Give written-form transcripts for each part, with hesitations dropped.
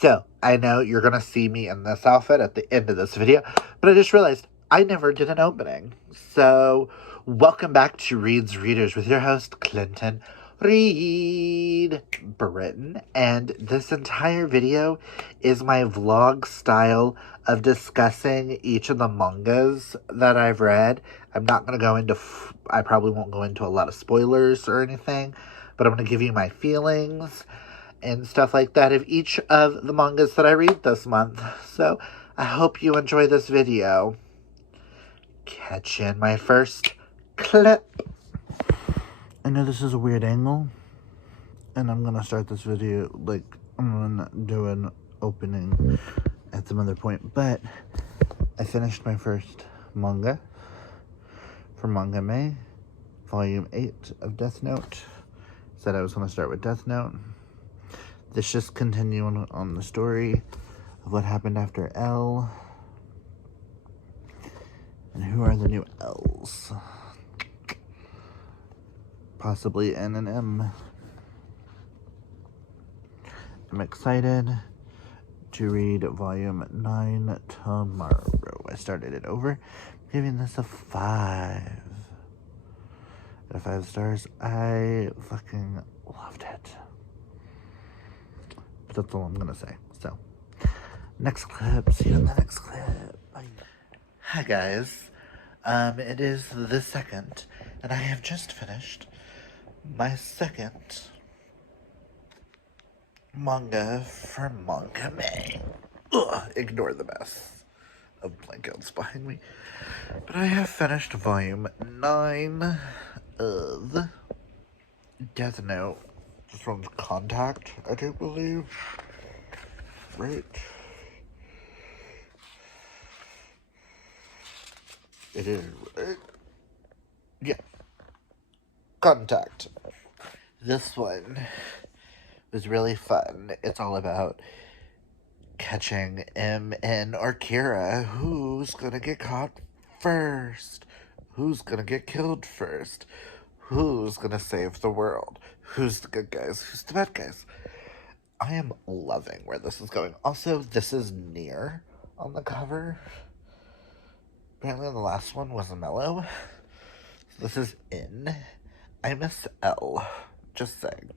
So, I know you're going to see me in this outfit at the end of this video, but I just realized I never did an opening. So, welcome back to Reed's Readers with your host, Clinton Reed Britton. And this entire video is my vlog style of discussing each of the mangas that I've read. I'm not going to go into, I probably won't go into a lot of spoilers or anything, but I'm going to give you my feelings and stuff like that of each of the mangas that I read this month. So, I hope you enjoy this video. Catch you in my first clip. I know this is a weird angle, and I'm gonna start this video, like, I'm gonna do an opening at some other point, but I finished my first manga from Manga May, Volume 8 of Death Note. Said I was gonna start with Death Note. This just continuing on the story of what happened after L. And who are the new L's? Possibly N and M. I'm excited to read Volume 9 tomorrow. I started it over, giving this a 5 out of 5 stars. I fucking loved it. But that's all I'm gonna say. So, next clip. See you in the next clip. Bye. Hi guys. It is the 2nd, and I have just finished my second manga from Manga May. Ugh, ignore the mess of blankets behind me. But I have finished Volume 9 of Death Note. This one's Contact, I do believe. Right? It is, right? Yeah. Contact. This one was really fun. It's all about catching M, N, or Kira. Who's gonna get caught first? Who's gonna get killed first? Who's gonna save the world? Who's the good guys? Who's the bad guys? I am loving where this is going. Also, this is Near on the cover. Apparently the last one was Mellow. So this is In. I miss L. Just saying.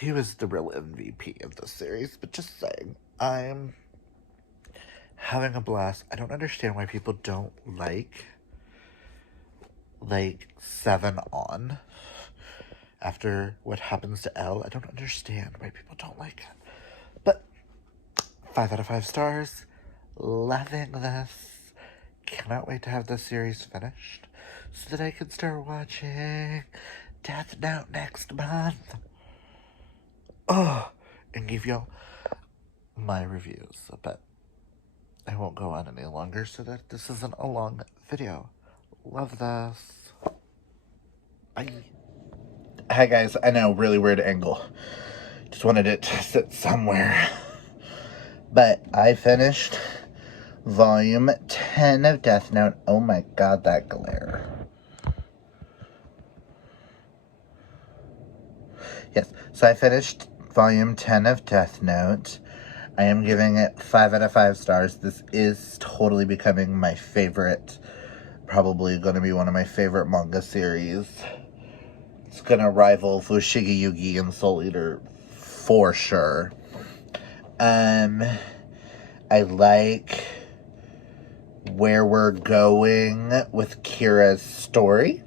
He was the real MVP of this series, but just saying. I'm having a blast. I don't understand why people don't like 7 on after what happens to L. I don't understand why people don't like it. But 5 out of 5 stars. Loving this. Cannot wait to have this series finished so that I can start watching Death Note next month. Oh, and give y'all my reviews. But I won't go on any longer so that this isn't a long video. Love this. Bye. Hi guys, I know, really weird angle. Just wanted it to sit somewhere. But I finished Volume 10 of Death Note. Oh my god, that glare. Yes, so I finished Volume 10 of Death Note. I am giving it 5 out of 5 stars. This is totally becoming my favorite. Probably going to be one of my favorite manga series. It's going to rival Fushigi Yugi and Soul Eater for sure. I like where we're going with Kira's story.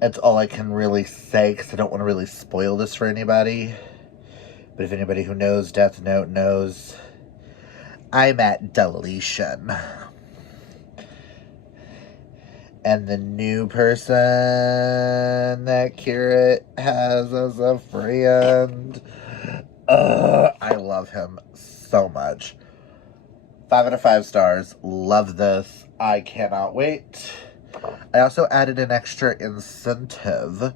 That's all I can really say, because I don't want to really spoil this for anybody. But if anybody who knows Death Note knows, I'm at deletion. And the new person that Kira has as a friend, I love him so much. 5 out of 5 stars. Love this. I cannot wait. I also added an extra incentive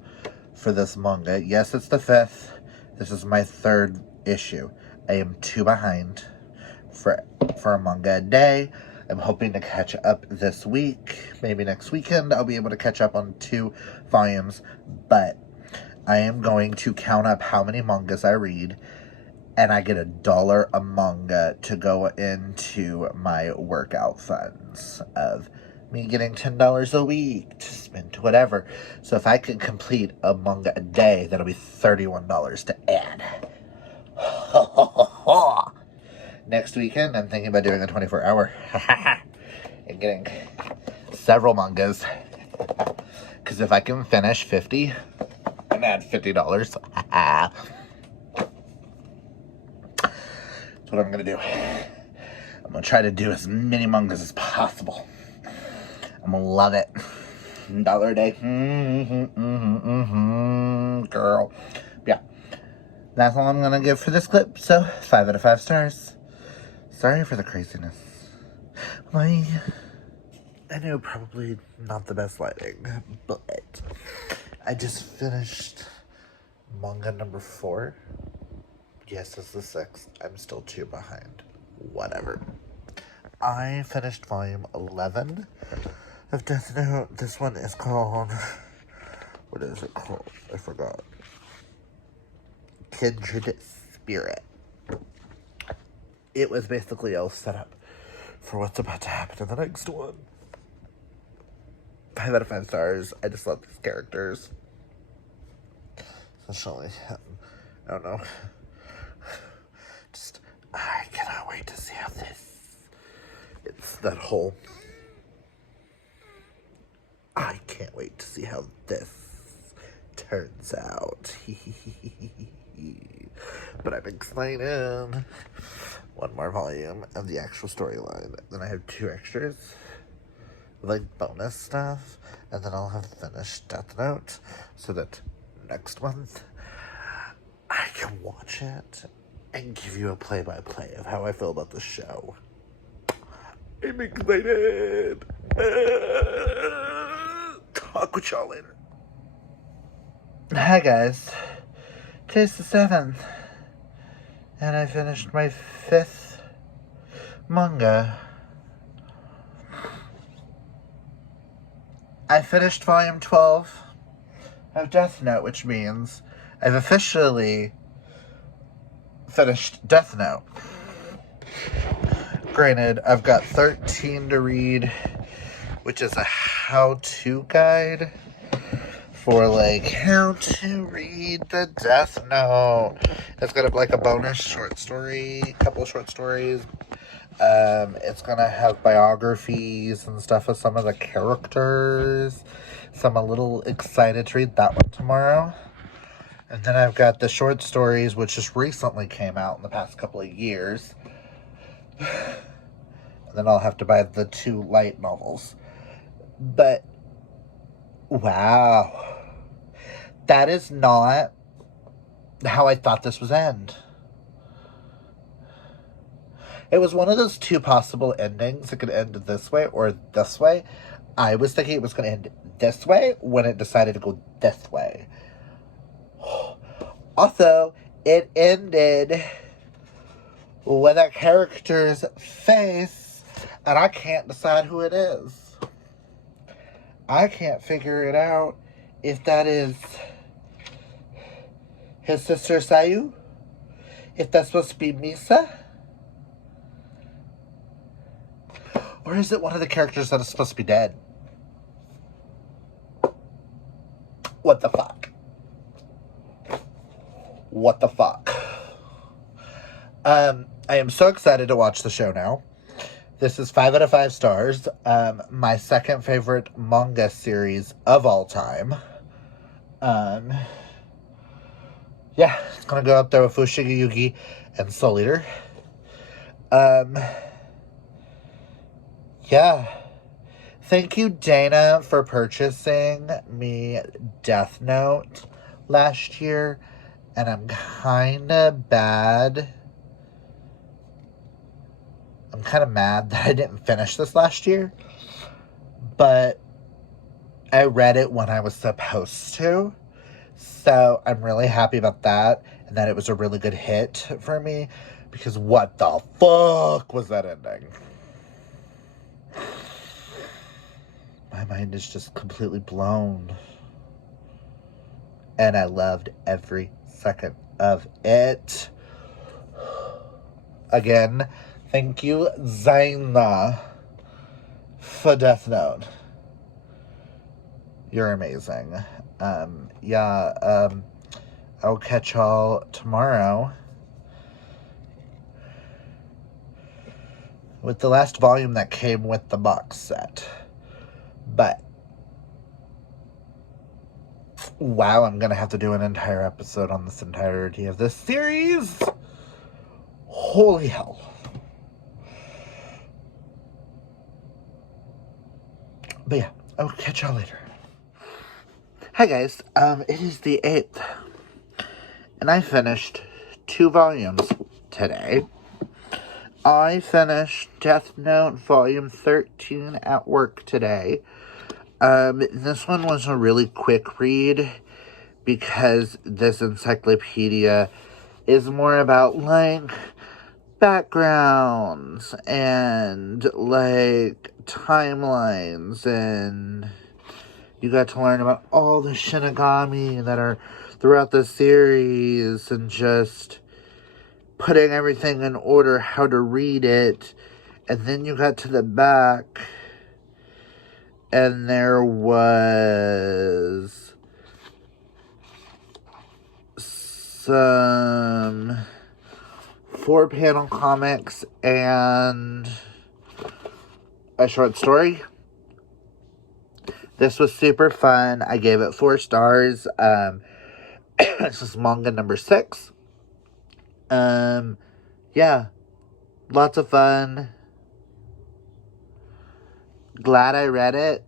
for this manga. Yes, it's the 5th. This is my 3rd issue. I am 2 behind for a manga a day. I'm hoping to catch up this week. Maybe next weekend I'll be able to catch up on 2 volumes. But I am going to count up how many mangas I read, and I get $1 a manga to go into my workout funds of me getting $10 a week to spend to whatever. So if I can complete a manga a day, that'll be $31 to add. Next weekend, I'm thinking about doing a 24-hour and getting several mangas. Because if I can finish 50 and add $50, that's what I'm going to do. I'm going to try to do as many mangas as possible. I'm going to love it. $1 a day. Girl. Yeah. That's all I'm going to give for this clip. So, 5 out of 5 stars. Sorry for the craziness. Bye. I know probably not the best lighting, but I just finished manga number 4. Yes, it's the 6th. I'm still 2 behind. Whatever. I finished volume 11 of Death Note. This one is called... What is it called? I forgot. Kindred Spirit. It was basically all set up for what's about to happen in the next one. 5 out of 5 stars. I just love these characters. Especially, I don't know. Just, I cannot wait to see how it's that whole... I can't wait to see how this turns out. But I'm excited. One more volume of the actual storyline. Then I have 2 extras, like bonus stuff, and then I'll have finished Death Note, so that next month I can watch it and give you a play-by-play of how I feel about the show. I'm excited. Talk with y'all later. Hi guys, today's the 7th, and I finished my 5th manga. I finished volume 12 of Death Note, which means I've officially finished Death Note. Granted, I've got 13 to read, which is a how-to guide for, like, how to read the Death Note. It's got, like, a bonus short story, couple of short stories. It's gonna have biographies and stuff of some of the characters. So I'm a little excited to read that one tomorrow. And then I've got the short stories, which just recently came out in the past couple of years. And then I'll have to buy the 2 light novels. But, wow. That is not how I thought this would end. It was one of those 2 possible endings. It could end this way or this way. I was thinking it was going to end this way when it decided to go this way. Also, it ended with a character's face, and I can't decide who it is. I can't figure it out if that is his sister Sayu, if that's supposed to be Misa, or is it one of the characters that is supposed to be dead? What the fuck? What the fuck? I am so excited to watch the show now. This is 5 out of 5 stars. My second favorite manga series of all time. Yeah, it's gonna go up there with Fushigi Yugi and Soul Eater. Yeah. Thank you, Dana, for purchasing me Death Note last year. And I'm kinda bad. I'm kinda mad that I didn't finish this last year. But I read it when I was supposed to. So I'm really happy about that. And that it was a really good hit for me. Because what the fuck was that ending? My mind is just completely blown. and I loved every second of it. Again, thank you, Zaina, for Death Note. You're amazing. I'll catch y'all tomorrow with the last volume that came with the box set. But, wow, I'm gonna have to do an entire episode on this entirety of this series. Holy hell. But yeah, I'll catch y'all later. Hi guys, it is the 8th, and I finished 2 volumes today. I finished Death Note Volume 13 at work today. This one was a really quick read because this encyclopedia is more about, like, backgrounds and, like, timelines, and you got to learn about all the Shinigami that are throughout the series and just putting everything in order, how to read it. And then you got to the back, and there was some 4-panel comics and a short story. This was super fun. I gave it 4 stars. This is manga number 6. Yeah, lots of fun. Glad I read it.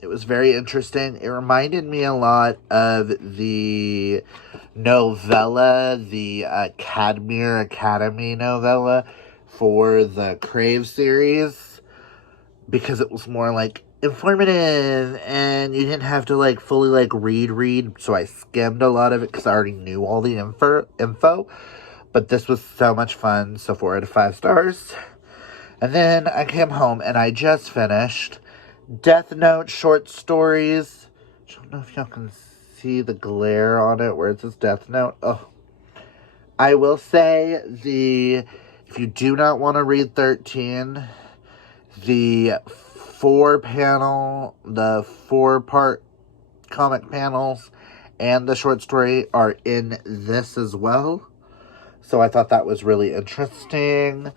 It was very interesting. It reminded me a lot of the novella, the Cadmere Academy novella for the Crave series, because it was more, like, informative, and you didn't have to, like, fully, like, read, so I skimmed a lot of it, because I already knew all the info, but this was so much fun, so 4 out of 5 stars. And then I came home, and I just finished Death Note short stories. I don't know if y'all can see the glare on it where it says Death Note. Oh, I will say, if you do not want to read 13, the 4-part comic panels and the short story are in this as well. So I thought that was really interesting.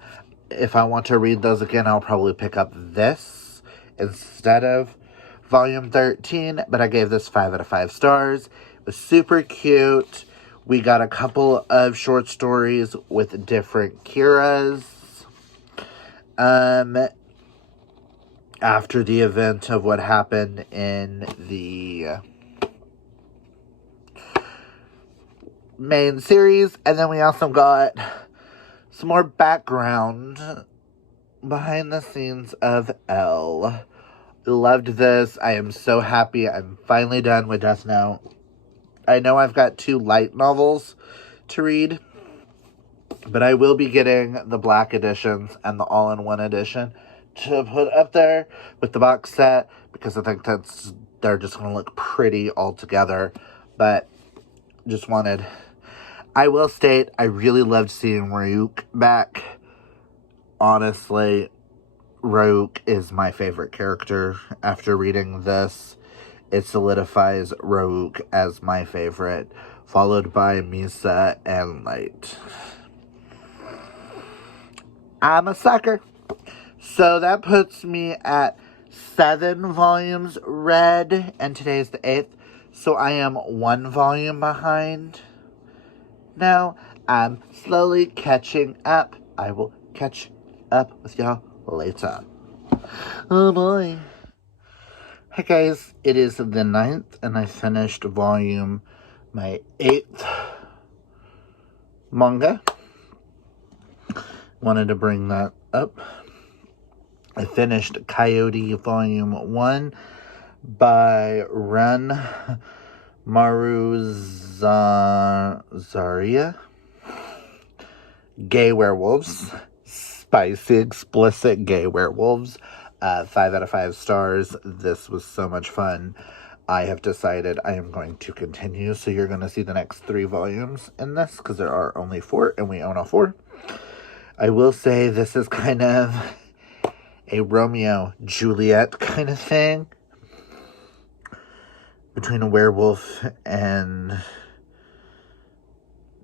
If I want to read those again, I'll probably pick up this instead of volume 13. But I gave this 5 out of 5 stars. It was super cute. We got a couple of short stories with different Kiras. After the event of what happened in the main series. And then we also got some more background behind the scenes of L. Loved this. I am so happy I'm finally done with Death Note. I know I've got 2 light novels to read, but I will be getting the black editions and the all-in-one edition to put up there with the box set, because I think they're just going to look pretty all together. But I will state, I really loved seeing Ryuk back. Honestly, Ryuk is my favorite character. After reading this, it solidifies Ryuk as my favorite, followed by Misa and Light. I'm a sucker. So that puts me at 7 volumes read, and today's the 8th, so I am 1 volume behind. Now, I'm slowly catching up. I will catch up with y'all later. Oh boy. Hey guys, it is the 9th, and I finished my 8th manga. Wanted to bring that up. I finished Coyote Volume 1 by Run Maruzaria. Gay werewolves. Spicy, explicit gay werewolves. 5 out of 5 stars. This was so much fun. I have decided I am going to continue. So you're going to see the next 3 volumes in this because there are only 4 and we own all 4. I will say this is kind of a Romeo Juliet kind of thing between a werewolf and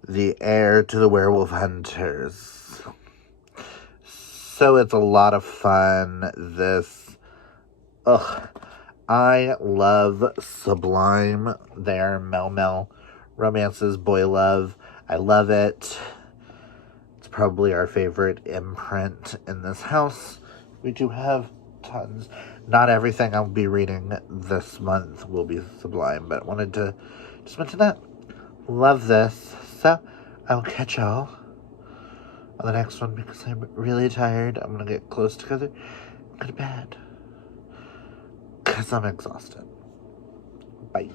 the heir to the werewolf hunters. So it's a lot of fun. I love Sublime. Their Mel romances, boy love. I love it. It's probably our favorite imprint in this house. We do have tons. Not everything I'll be reading this month will be Sublime, but wanted to just mention that. Love this. So, I'll catch y'all on the next one because I'm really tired. I'm going to get close together and go to bed because I'm exhausted. Bye.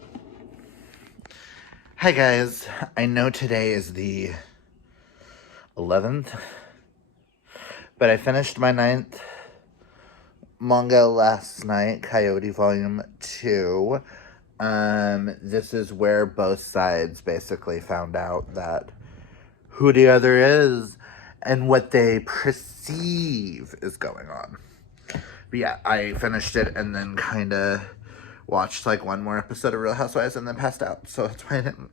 Hi guys. I know today is the 11th, but I finished my 9th manga last night, Coyote Volume 2. This is where both sides basically found out that who the other is and what they perceive is going on. But yeah, I finished it and then kind of watched like one more episode of Real Housewives and then passed out. So that's why I didn't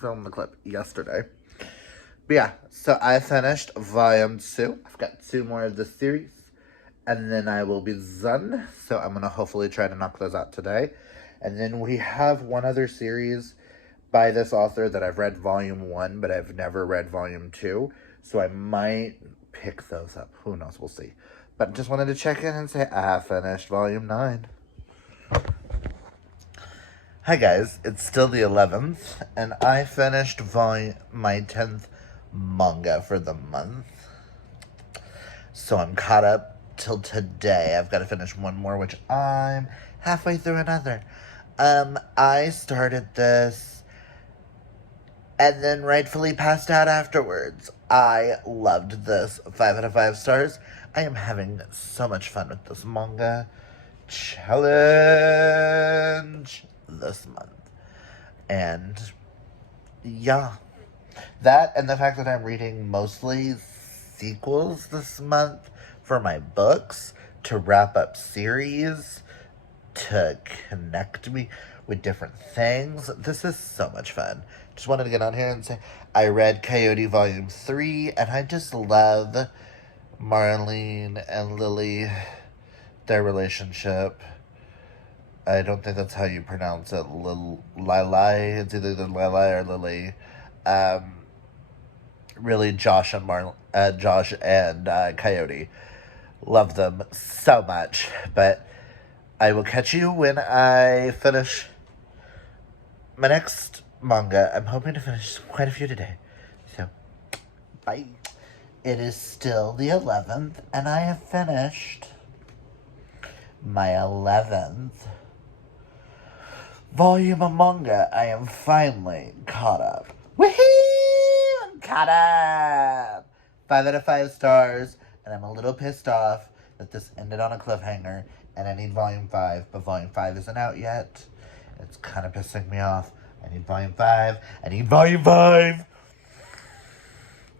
film the clip yesterday. But yeah, so I finished Volume 2. I've got 2 more of the series. And then I will be done. So I'm going to hopefully try to knock those out today. And then we have one other series by this author that I've read Volume 1, but I've never read Volume 2. So I might pick those up. Who knows? We'll see. But just wanted to check in and say I finished Volume 9. Hi guys, it's still the 11th, and I finished my 10th manga for the month. So I'm caught up till today. I've got to finish one more, which I'm halfway through another. I started this and then rightfully passed out afterwards. I loved this. 5 out of 5 stars. I am having so much fun with this manga challenge this month. And yeah, that and the fact that I'm reading mostly sequels this month for my books to wrap up series, to connect me with different things. This is so much fun. Just wanted to get on here and say I read Coyote Volume 3, and I just love Marlene and Lily, their relationship. I don't think that's how you pronounce it. Lili. It's either the Lili or Lily. Really, Josh and Coyote. Love them so much. But I will catch you when I finish my next manga. I'm hoping to finish quite a few today. So, bye. It is still the 11th, and I have finished my 11th volume of manga. I am finally caught up. Woohoo! I'm caught up! 5 out of 5 stars, and I'm a little pissed off that this ended on a cliffhanger, and I need Volume 5, but Volume 5 isn't out yet. It's kind of pissing me off. I need Volume 5. I need Volume 5!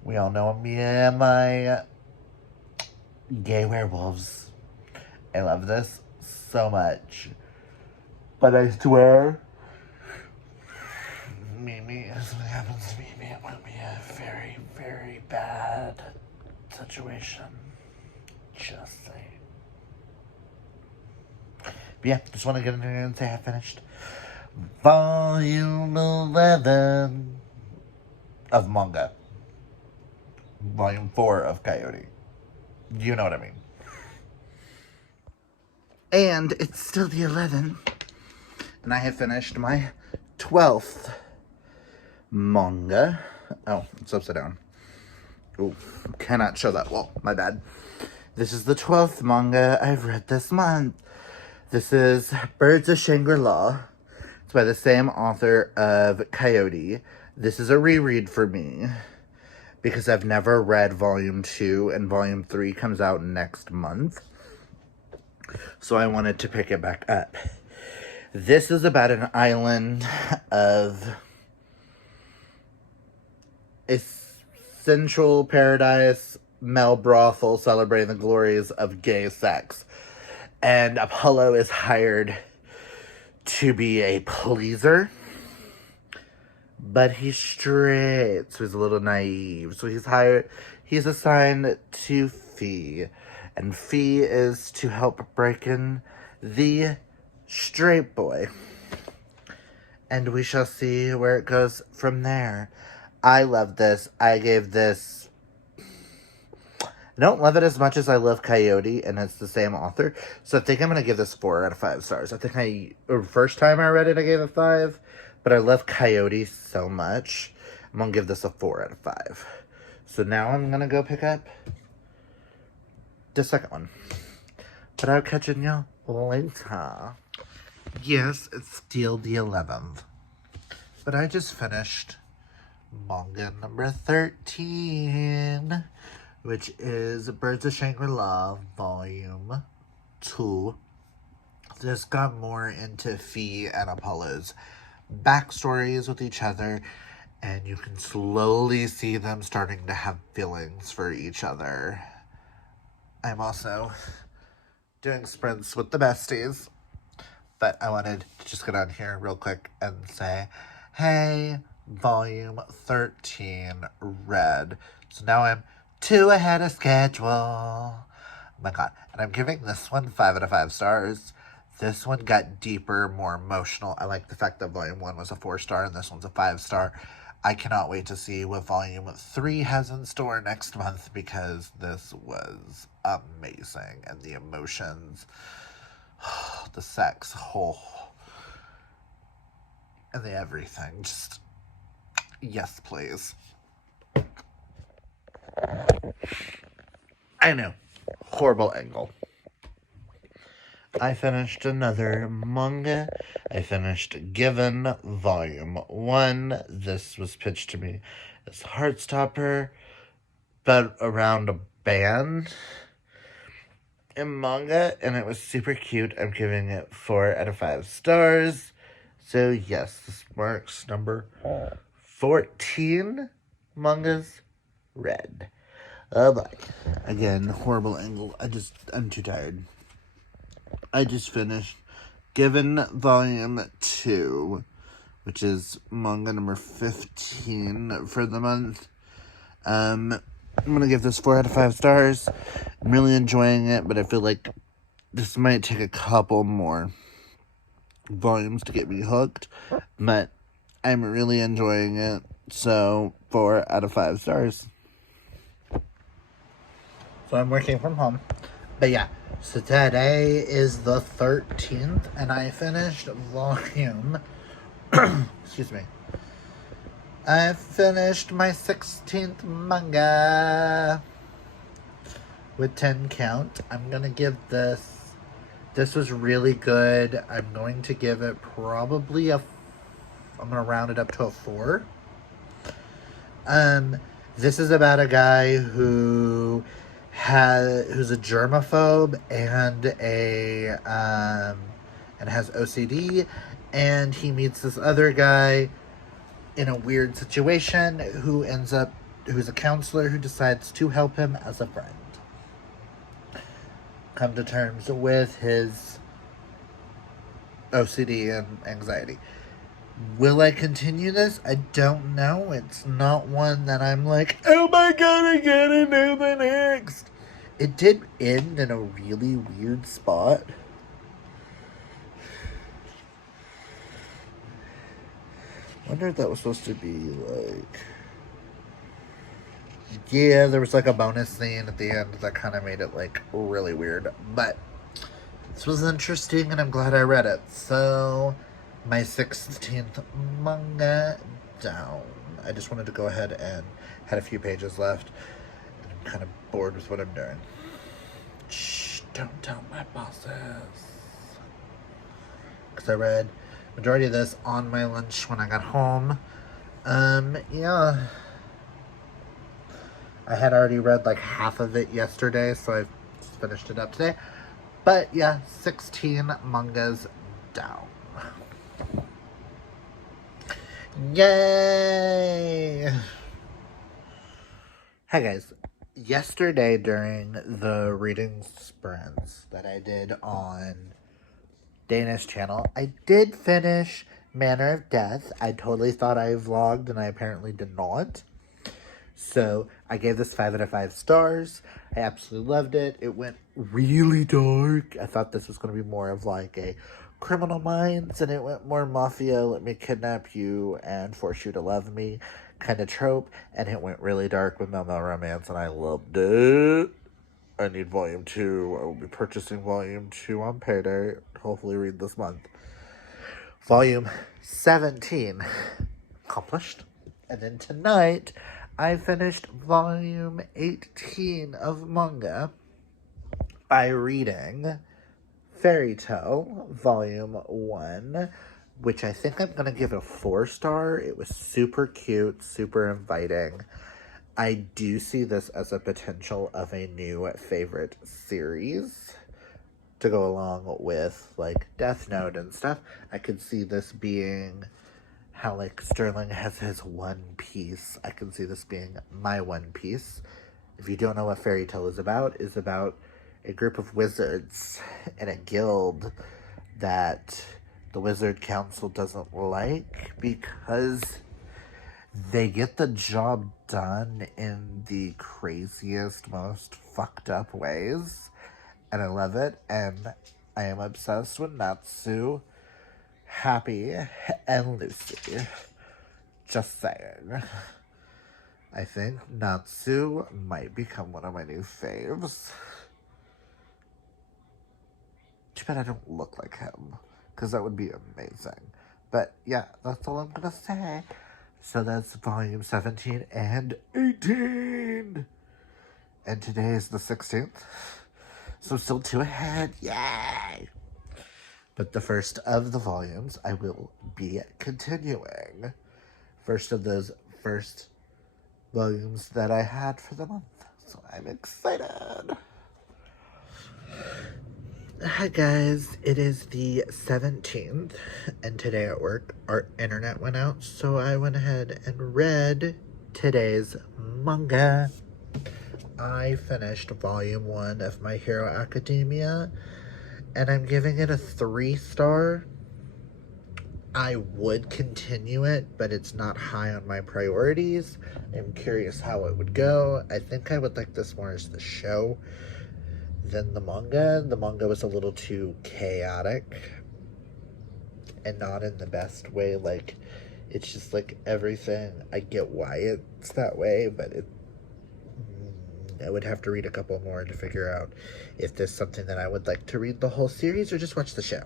We all know me and my gay werewolves. I love this so much. But I swear, Mimi, if something happens to Mimi, it will be a very, very bad situation. Just saying. But yeah, just want to get in here and say I finished Volume 11 of manga. Volume 4 of Coyote. You know what I mean. And it's still the 11th. And I have finished my 12th manga. Oh, it's upside down. Oh, cannot show that. Well, my bad. This is the 12th manga I've read this month. This is Birds of Shangri-La. It's by the same author of Coyote. This is a reread for me because I've never read Volume 2, and Volume 3 comes out next month. So I wanted to pick it back up. This is about an island of a sensual paradise male brothel celebrating the glories of gay sex. And Apollo is hired to be a pleaser, but he's straight, so he's a little naive. So he's assigned to Fee, and Fee is to help break in the straight boy. And we shall see where it goes from there. I love this. I gave this... I don't love it as much as I love Coyote, and it's the same author. So I think I'm going to give this 4 out of 5 stars. I think first time I read it, I gave it 5. But I love Coyote so much. I'm going to give this a 4 out of 5. So now I'm going to go pick up the second one. But I'll catch you later. Yes, it's still the 11th. But I just finished manga number 13, which is Birds of Shangri-La, Volume 2. This got more into Fee and Apollo's backstories with each other, and you can slowly see them starting to have feelings for each other. I'm also doing sprints with the besties, but I wanted to just get on here real quick and say, hey, Volume 13 read. So now I'm 2 ahead of schedule. Oh my god. And I'm giving this one 5 out of 5 stars. This one got deeper, more emotional. I like the fact that Volume 1 was a 4-star and this one's a 5-star. I cannot wait to see what Volume 3 has in store next month, because this was amazing. And the emotions, the sex, and the everything. Just, yes, please. I know. Horrible angle. I finished another manga. I finished Given Volume 1. This was pitched to me as Heartstopper, but around a band in manga, and it was super cute. I'm giving it 4 out of 5 stars. So yes, this marks number 14 mangas read. Oh boy. Again, horrible angle. I'm too tired. I just finished Given Volume 2, which is manga number 15 for the month. I'm going to give this 4 out of 5 stars. I'm really enjoying it, but I feel like this might take a couple more volumes to get me hooked. But I'm really enjoying it, so 4 out of 5 stars. So I'm working from home. But yeah. So today is the 13th, and I finished volume, excuse me, I finished my 16th manga with 10 count. I'm going to give this was really good. I'm going to give it probably I'm going to round it up to a 4. This is about a guy who's a germaphobe and has OCD, and he meets this other guy in a weird situation who's a counselor who decides to help him as a friend come to terms with his OCD and anxiety. Will I continue this? I don't know. It's not one that I'm like, oh my god, I gotta know the next. It did end in a really weird spot. I wonder if that was supposed to be like... Yeah, there was like a bonus scene at the end that kind of made it like really weird. But this was interesting and I'm glad I read it. So... my 16th manga down. I just wanted to go ahead and had a few pages left. And I'm kind of bored with what I'm doing. Shh, don't tell my bosses. Because I read majority of this on my lunch when I got home. Yeah. I had already read like half of it yesterday, so I finished it up today. But yeah, 16 mangas down. Yay! Hi guys. Yesterday during the reading sprints that I did on Danish channel, I did finish Manner of Death. I totally thought I vlogged and I apparently did not. So I gave this 5 out of 5 stars. I absolutely loved it. It went really dark. I thought this was going to be more of like a Criminal Minds, and it went more mafia, let me kidnap you and force you to love me kind of trope. And it went really dark with no romance, and I loved it. I need volume 2. I will be purchasing volume 2 on payday. Hopefully read this month. Volume 17 accomplished. And then tonight I finished volume 18 of manga by reading Fairy Tale volume 1, which I think I'm going to give a 4-star. It was super cute, super inviting. I do see this as a potential of a new favorite series to go along with like Death Note and stuff. I could see this being how like Sterling has his One Piece. I can see this being my One Piece. If you don't know what Fairy Tale is about a group of wizards in a guild that the Wizard Council doesn't like because they get the job done in the craziest, most fucked up ways. And I love it. And I am obsessed with Natsu, Happy, and Lucy. Just saying. I think Natsu might become one of my new faves. Too bad I don't look like him, because that would be amazing. But yeah, that's all I'm gonna say. So that's volume 17 and 18. And today is the 16th. So still 2 ahead. Yay! But the first of the volumes I will be continuing. First of those first volumes that I had for the month. So I'm excited. Hi guys, it is the 17th, and today at work our internet went out, so I went ahead and read today's manga. I finished volume 1 of My Hero Academia, and I'm giving it a 3-star. I would continue it, but it's not high on my priorities. I'm curious how it would go. I think I would like this more as the show than the manga. The manga was a little too chaotic and not in the best way. Like, it's just like everything. I get why it's that way, but I would have to read a couple more to figure out if there's something that I would like to read the whole series or just watch the show.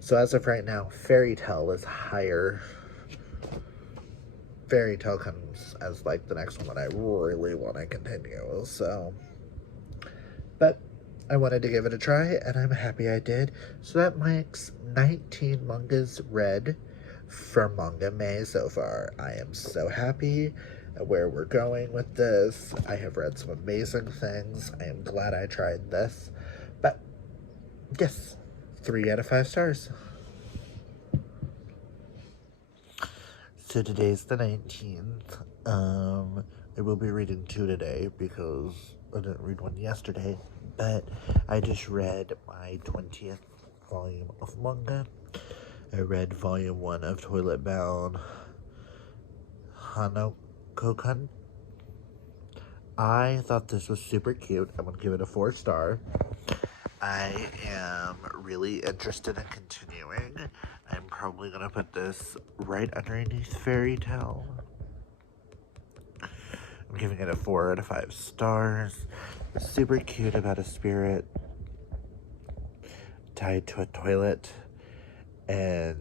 So as of right now, Fairy Tale is higher. Fairy Tale comes as like the next one that I really want to continue. So, but I wanted to give it a try, and I'm happy I did. So that makes 19 mangas read for Manga May so far. I am so happy at where we're going with this. I have read some amazing things. I am glad I tried this. But yes, 3 out of 5 stars. So today's the 19th. I will be reading 2 today because I didn't read one yesterday, but I just read my 20th volume of manga. I read volume 1 of Toilet Bound Hanako-kun. I thought this was super cute. I'm gonna give it a 4-star. I am really interested in continuing. I'm probably gonna put this right underneath Fairy Tale. I'm giving it a 4 out of 5 stars. It's super cute about a spirit tied to a toilet, and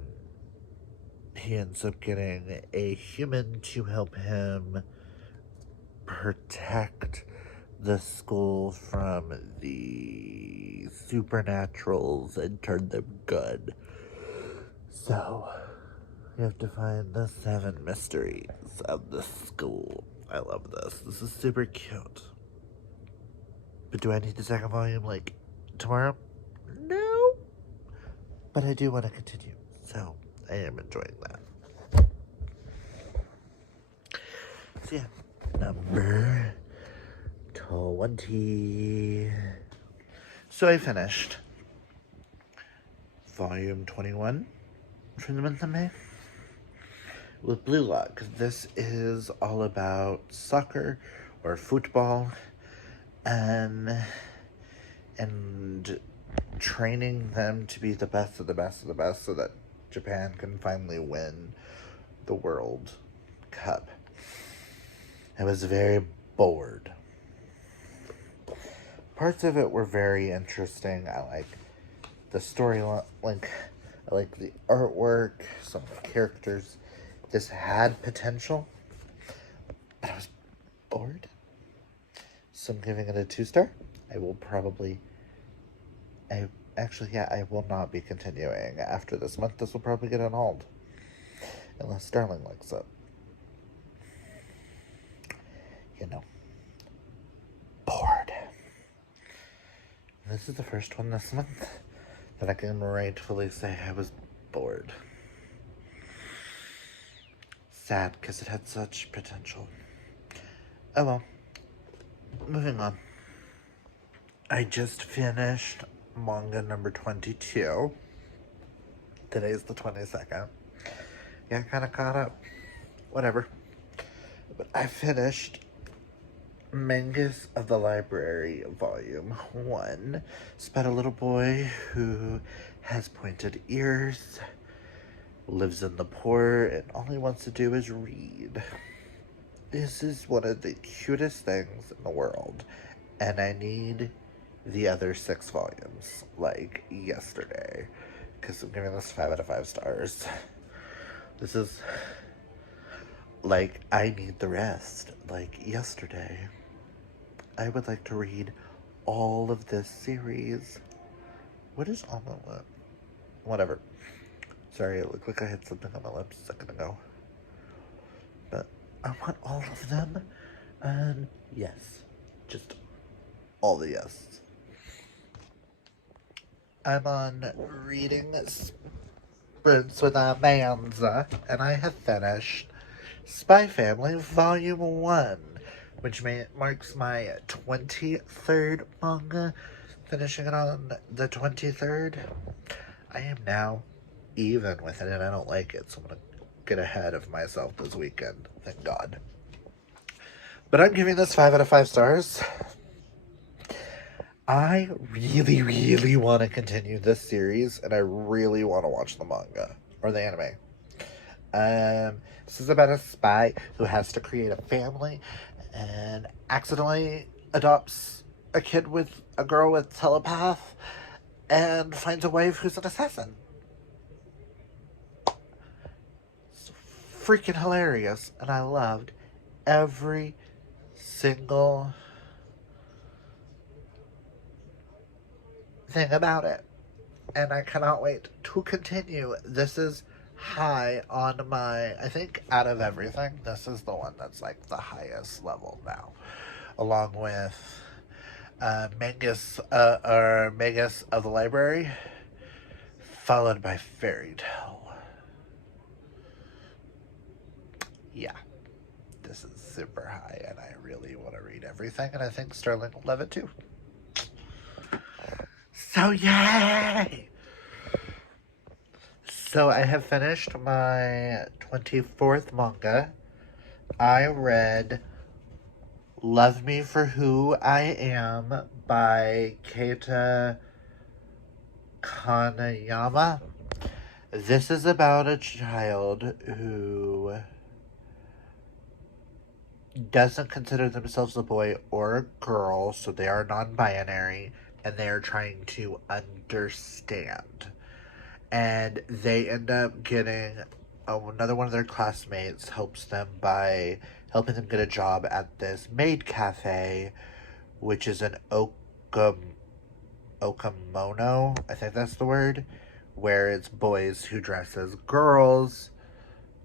he ends up getting a human to help him protect the school from the supernaturals and turn them good. So, you have to find the 7 mysteries of the school. I love this. This is super cute. But do I need the second volume, like, tomorrow? No. But I do want to continue, so I am enjoying that. So yeah, number 20. So I finished volume 21 for the month of May with Blue Lock. This is all about soccer or football, and training them to be the best of the best of the best so that Japan can finally win the World Cup. I was very bored. Parts of it were very interesting. I like the story, I like the artwork, some of the characters. This had potential, but I was bored. So I'm giving it a 2-star. I will not be continuing after this month. This will probably get on hold. Unless Sterling likes it. You know. Bored. This is the first one this month that I can rightfully say I was bored. Sad, because it had such potential. Oh well. Moving on. I just finished manga number 22. Today's the 22nd. Yeah, kind of caught up. Whatever. But I finished Mangas of the Library, Volume 1. It's about a little boy who has pointed ears, lives in the poor, and all he wants to do is read. This is one of the cutest things in the world, and I need the other 6 volumes, like yesterday, because I'm giving this 5 out of 5 stars. This is, like, I need the rest, like yesterday. I would like to read all of this series. What is on my lip? Whatever. Sorry, it looked like I had something on my lips a second ago. But I want all of them, and yes, just all the yes. I'm on reading sprints with Amanza, and I have finished Spy Family Volume 1, which marks my 23rd manga, finishing it on the 23rd. I am now even with it, and I don't like it, so I'm going to get ahead of myself this weekend, thank God. But I'm giving this 5 out of 5 stars. I really, really want to continue this series, and I really want to watch the manga, or the anime. This is about a spy who has to create a family and accidentally adopts a kid with a girl with telepath and finds a wife who's an assassin. It's freaking hilarious, and I loved every single thing about it, and I cannot wait to continue. This is high on my, I think out of everything, this is the one that's like the highest level now, along with Mangus of the Library, followed by Fairy Tale. Yeah, this is super high, and I really want to read everything, and I think Sterling will love it too. So yay! So I have finished my 24th manga. I read Love Me for Who I Am by Keita Kanayama. This is about a child who doesn't consider themselves a boy or a girl, so they are non-binary, and they are trying to understand. And they end up getting another one of their classmates helps them by helping them get a job at this maid cafe, which is an okamono, I think that's the word, where it's boys who dress as girls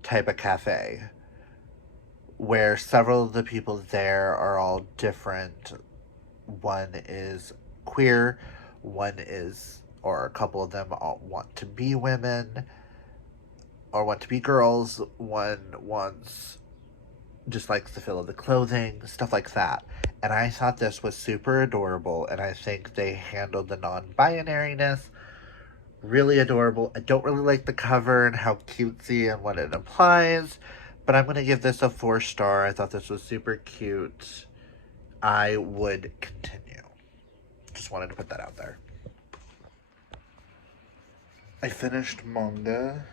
type of cafe, where several of the people there are all different. One is queer, one is, or a couple of them all want to be women or want to be girls. One wants just likes the feel of the clothing, stuff like that. And I thought this was super adorable, and I think they handled the non-binariness really adorable. I don't really like the cover and how cutesy and what it implies, but I'm going to give this a 4-star. I thought this was super cute. I would continue. Just wanted to put that out there. I finished manga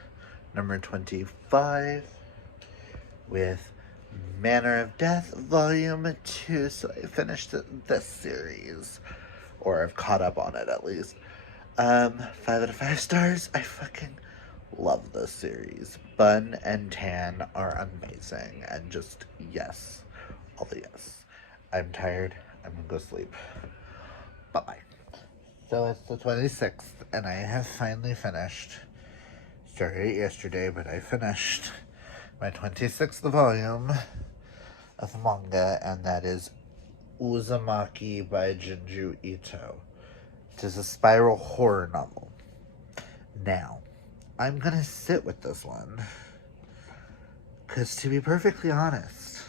number 25 with Manner of Death Volume 2. So I finished this series, or I've caught up on it at least. 5 out of 5 stars. I fucking love this series. Bun and Tan are amazing, and just yes, all the yes. I'm tired. I'm gonna go sleep. Bye-bye. So it's the 26th, and I have finally finished. Started it yesterday, but I finished my 26th volume of manga, and that is Uzumaki by Junji Ito. It is a spiral horror novel. Now, I'm gonna sit with this one, because to be perfectly honest,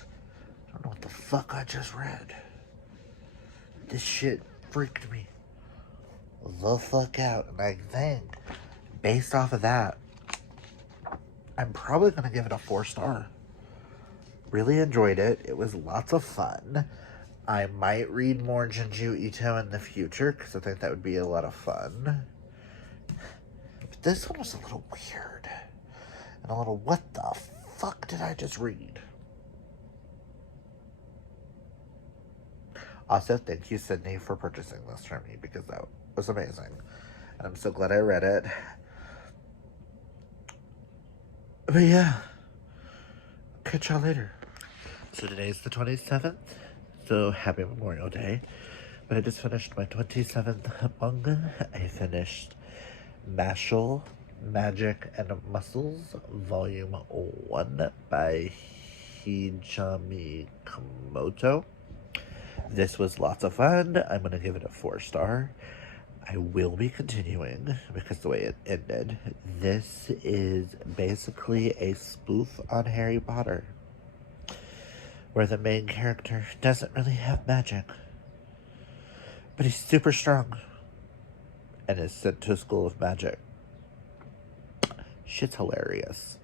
I don't know what the fuck I just read. This shit freaked me the fuck out, and I think, based off of that, I'm probably gonna give it a 4-star. Really enjoyed it. It was lots of fun. I might read more Junji Ito in the future, because I think that would be a lot of fun. But this one was a little weird. And a little, what the fuck did I just read? Also, thank you, Sydney, for purchasing this for me, because that was amazing. And I'm so glad I read it. But yeah, catch y'all later. So today's the 27th, so happy Memorial Day. But I just finished my 27th manga. I finished Mashal, Magic and Muscles, Volume 1 by Hijami Komoto. This was lots of fun. I'm going to give it a 4-star. I will be continuing because the way it ended. This is basically a spoof on Harry Potter, where the main character doesn't really have magic, but he's super strong and is sent to a school of magic. Shit's hilarious.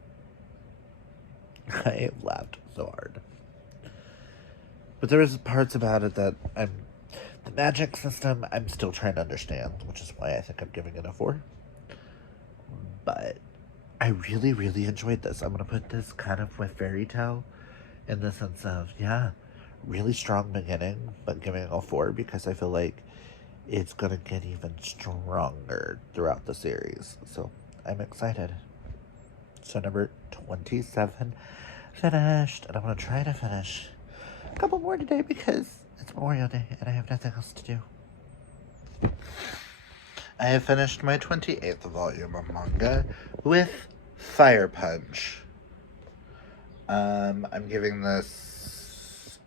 I laughed so hard. But there was parts about it that the magic system, I'm still trying to understand, which is why I think I'm giving it a 4. But I really, really enjoyed this. I'm going to put this kind of with Fairy Tale in the sense of, yeah, really strong beginning, but giving it a 4 because I feel like it's going to get even stronger throughout the series. So I'm excited. So number 27 finished, and I'm going to try to finish a couple more today because it's Memorial Day and I have nothing else to do. I have finished my 28th volume of manga with Fire Punch. I'm giving this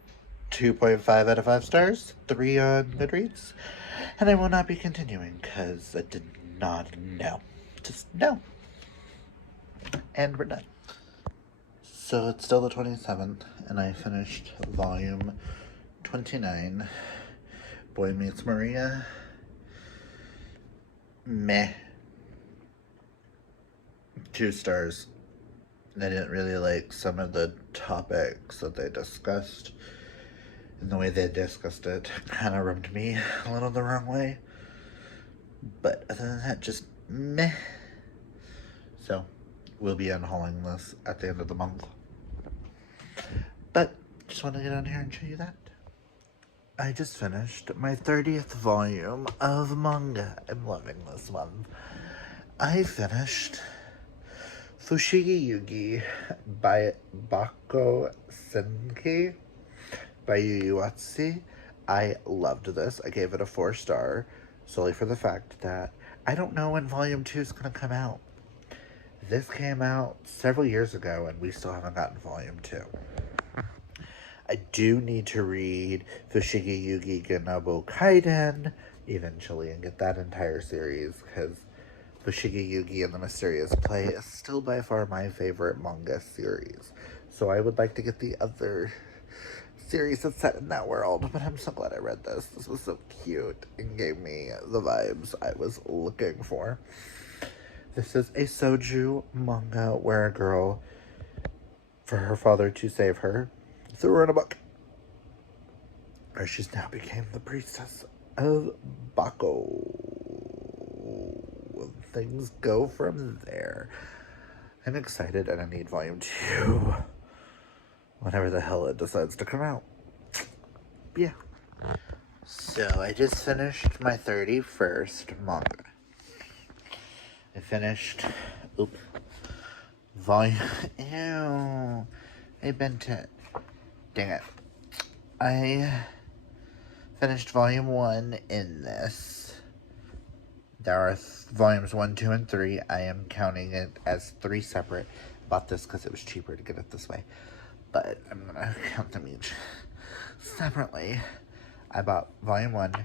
2.5 out of 5 stars, 3 on Goodreads, and I will not be continuing because I did not know. Just no. And we're done. So it's still the 27th, and I finished volume 29, Boy Meets Maria. Meh. 2 stars. I didn't really like some of the topics that they discussed, and the way they discussed it kind of rubbed me a little the wrong way. But other than that, just meh. So we'll be unhauling this at the end of the month. But just want to get on here and show you that. I just finished my 30th volume of manga. I'm loving this one. I finished Fushigi Yugi by Bako Senki by Yu Atsushi. I loved this. I gave it a 4-star solely for the fact that I don't know when volume 2 is going to come out. This came out several years ago and we still haven't gotten volume 2. I do need to read Fushigi Yugi Genobo Kaiden eventually and get that entire series because Fushigi Yugi and the Mysterious Play is still by far my favorite manga series. So I would like to get the other series that's set in that world, but I'm so glad I read this. This was so cute and gave me the vibes I was looking for. This is a soju manga where a girl, for her father to save her, threw her in a book. Where she's now became the priestess of Bako. Things go from there. I'm excited and I need volume 2. Whenever the hell it decides to come out. Yeah. So I just finished my 31st manga. I finished volume ew. I bent it. Dang it. I finished volume 1 in this. There are volumes 1, 2, and 3. I am counting it as 3 separate. Bought this because it was cheaper to get it this way. But I'm gonna count them each separately. I bought volume 1,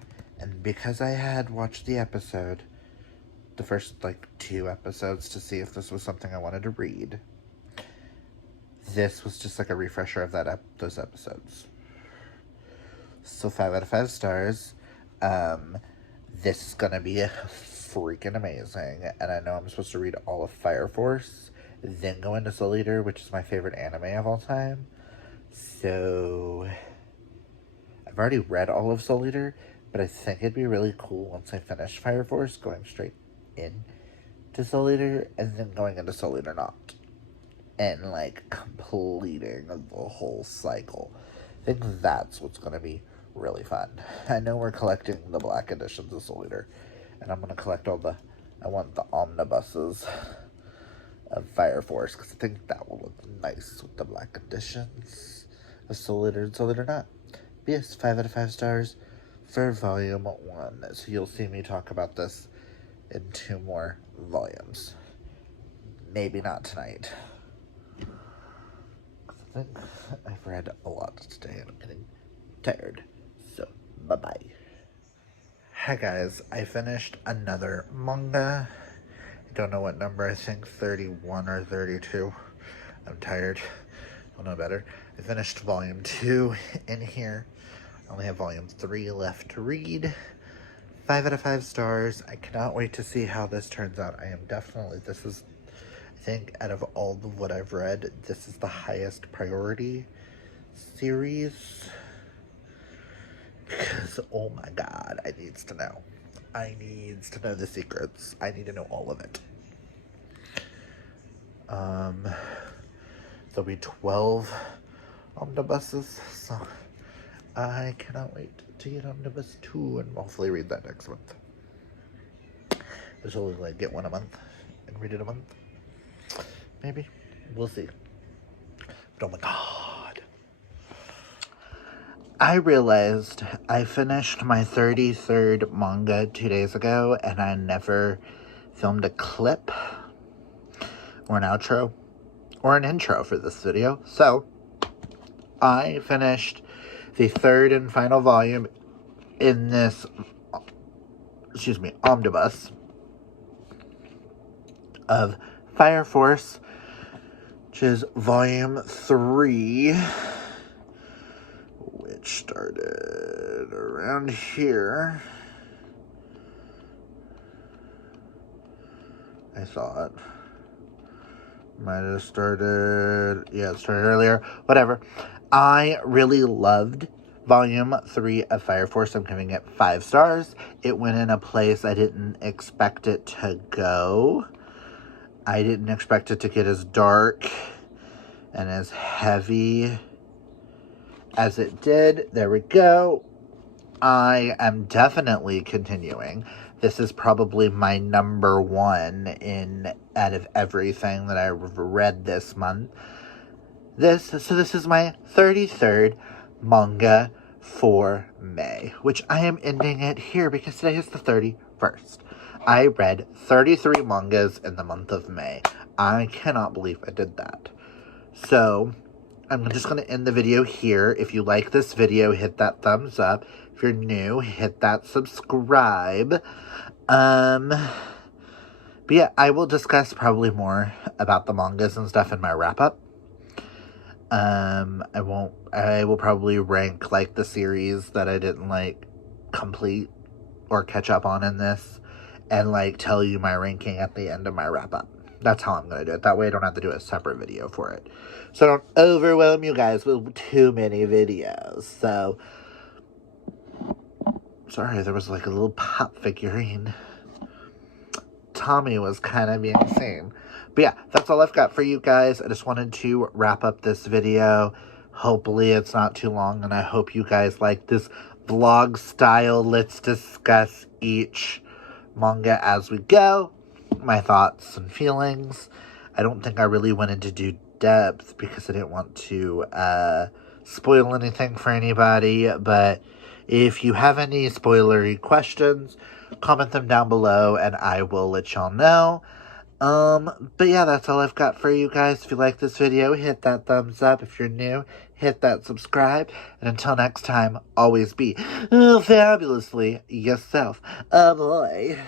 and because I had watched the episode, the first 2 episodes, to see if this was something I wanted to read, this was just a refresher of those episodes. So 5 out of 5 stars. This is gonna be freaking amazing, and I know I'm supposed to read all of Fire Force, then go into Soul Eater, which is my favorite anime of all time. So I've already read all of Soul Eater, but I think it'd be really cool once I finish Fire Force, going straight in to Soul Eater, and then going into Soul Eater Not, and completing the whole cycle. I think that's what's going to be really fun. I know we're collecting the black editions of Soul Eater, and I'm going to collect I want the omnibuses of Fire Force, because I think that will look nice with the black editions of Soul Eater and Soul Eater Not. But yes, 5 out of 5 stars for volume 1. So you'll see me talk about this in 2 more volumes. Maybe not tonight. I think I've read a lot today and I'm getting tired. So, bye-bye. Hi guys, I finished another manga. I don't know what number, I think 31 or 32. I'm tired. I'll know better. I finished volume 2 in here. I only have volume 3 left to read. 5 out of 5 stars. I cannot wait to see how this turns out. I think out of all of what I've read, this is the highest priority series. Because, oh my god, I needs to know. I needs to know the secrets. I need to know all of it. There'll be 12 omnibuses, so I cannot wait to get omnibus 2 and hopefully read that next month. Just only get one a month and read it a month. Maybe. We'll see. But oh my god. I realized I finished my 33rd manga 2 days ago and I never filmed a clip or an outro or an intro for this video. So I finished the 3rd and final volume in this, omnibus of Fire Force, which is volume 3, which started around here. I thought. Might have started, it started earlier. Whatever. I really loved volume 3 of Fire Force. I'm giving it 5 stars. It went in a place I didn't expect it to go. I didn't expect it to get as dark and as heavy as it did. There we go. I am definitely continuing. This is probably my number 1 out of everything that I've read this month. This is my 33rd manga for May, which I am ending it here because today is the 31st. I read 33 mangas in the month of May. I cannot believe I did that. So, I'm just going to end the video here. If you like this video, hit that thumbs up. If you're new, hit that subscribe. But yeah, I will discuss probably more about the mangas and stuff in my wrap-up. I will probably rank, like, the series that I didn't, like, complete or catch up on in this, and, like, tell you my ranking at the end of my wrap-up. That's how I'm going to do it. That way I don't have to do a separate video for it. So I don't overwhelm you guys with too many videos. So, sorry, there was, like, a little pop figurine. Tommy was kind of being insane. But yeah, that's all I've got for you guys. I just wanted to wrap up this video. Hopefully it's not too long, and I hope you guys like this vlog style. Let's discuss each manga as we go. My thoughts and feelings. I don't think I really went into depth because I didn't want to spoil anything for anybody. But if you have any spoilery questions, comment them down below and I will let y'all know. But yeah, that's all I've got for you guys. If you like this video, hit that thumbs up. If you're new, hit that subscribe. And until next time, always be fabulously yourself. Oh boy.